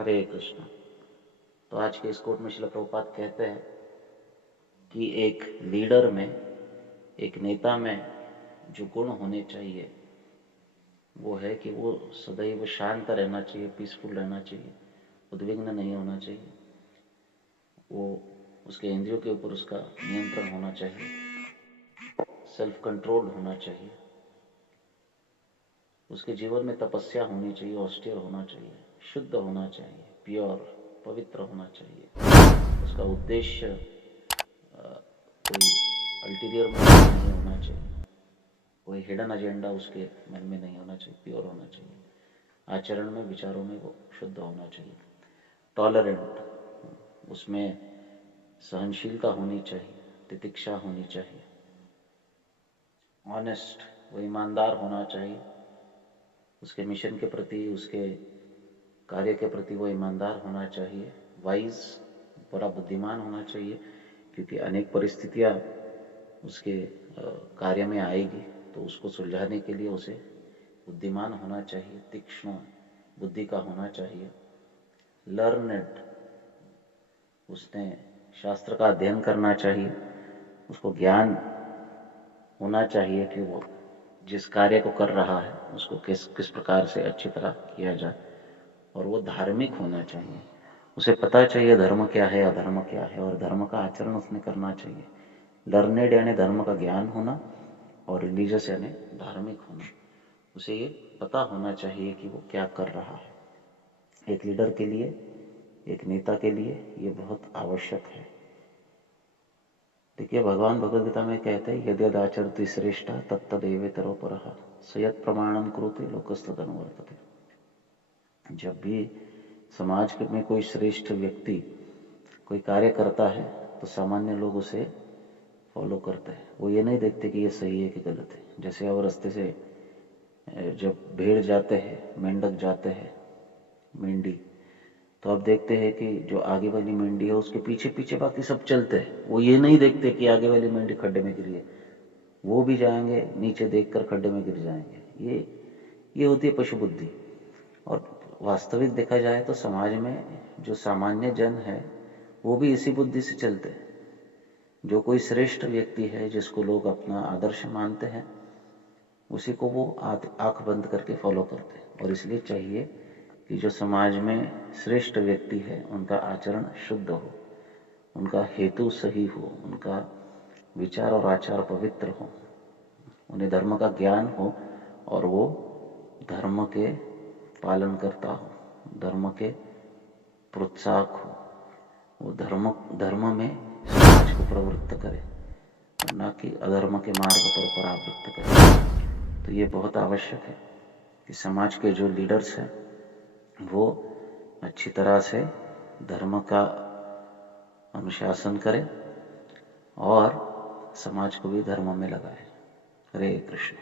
हरे कृष्ण। तो आज के इस कोट में श्रील प्रभुपाद कहते हैं कि एक लीडर में, एक नेता में जो गुण होने चाहिए वो है कि वो सदैव शांत रहना चाहिए, पीसफुल रहना चाहिए, उद्विग्न नहीं होना चाहिए, वो उसके इंद्रियों के ऊपर उसका नियंत्रण होना चाहिए, सेल्फ कंट्रोल होना चाहिए, उसके जीवन में तपस्या होनी चाहिए, ऑस्टियर होना चाहिए, शुद्ध होना चाहिए, प्योर, पवित्र होना चाहिए। उसका उद्देश्य कोई अल्टीरियर मोटिव नहीं होना चाहिए, कोई हिडन एजेंडा उसके मन में नहीं होना चाहिए, प्योर होना चाहिए। आचरण में, विचारों में वो शुद्ध होना चाहिए। टॉलरेंट, उसमें सहनशीलता होनी चाहिए, तितिक्षा होनी चाहिए। ऑनेस्ट, वो ईमानदार होना चाहिए, उसके मिशन के प्रति, उसके कार्य के प्रति वो ईमानदार होना चाहिए। वाइज, बड़ा बुद्धिमान होना चाहिए, क्योंकि अनेक परिस्थितियां उसके कार्य में आएगी, तो उसको सुलझाने के लिए उसे बुद्धिमान होना चाहिए, तीक्ष्ण बुद्धि का होना चाहिए। लर्नेड, उसने शास्त्र का अध्ययन करना चाहिए, उसको ज्ञान होना चाहिए कि वो जिस कार्य को कर रहा है उसको किस किस प्रकार से अच्छी तरह किया जाए। और वो धार्मिक होना चाहिए, उसे पता चाहिए धर्म क्या है, अधर्म क्या है, और धर्म का आचरण उसने करना चाहिए। लर्नेड यानी धर्म का ज्ञान होना, और रिलीजियस यानी धार्मिक होना। उसे ये पता होना चाहिए कि वो क्या कर रहा है। एक लीडर के लिए, एक नेता के लिए ये बहुत आवश्यक है। देखिए, भगवान भगवद गीता में कहते हैं, यद्यद आचरति श्रेष्ठ तत्तदेवेतरो परः सयत् प्रमाणम कुरुते लोकस्तदनुवर्तते। जब भी समाज में कोई श्रेष्ठ व्यक्ति कोई कार्य करता है तो सामान्य लोग उसे फॉलो करते हैं। वो ये नहीं देखते कि ये सही है कि गलत है। जैसे अब रास्ते से जब भेड़ जाते हैं, मेंढक जाते हैं, मेंढी, तो आप देखते हैं कि जो आगे वाली मेंढी है उसके पीछे पीछे बाकी सब चलते हैं। वो ये नहीं देखते कि आगे वाली मेंढी खड्डे में गिरी है, वो भी जाएंगे, नीचे देखकर खड्डे में गिर जाएंगे। ये होती है पशु बुद्धि। और वास्तविक देखा जाए तो समाज में जो सामान्य जन है वो भी इसी बुद्धि से चलते हैं। जो कोई श्रेष्ठ व्यक्ति है जिसको लोग अपना आदर्श मानते हैं, उसी को वो आंख बंद करके फॉलो करते हैं। और इसलिए चाहिए कि जो समाज में श्रेष्ठ व्यक्ति है उनका आचरण शुद्ध हो, उनका हेतु सही हो, उनका विचार और आचार पवित्र हो, उन्हें धर्म का ज्ञान हो, और वो धर्म के पालन करता हो, धर्म के प्रोत्साहक हो, वो धर्म में समाज को प्रवृत्त करे, न कि अधर्म के मार्ग पर परावृत्त करे। तो ये बहुत आवश्यक है कि समाज के जो लीडर्स हैं वो अच्छी तरह से धर्म का अनुशासन करें और समाज को भी धर्म में लगाए। हरे कृष्ण।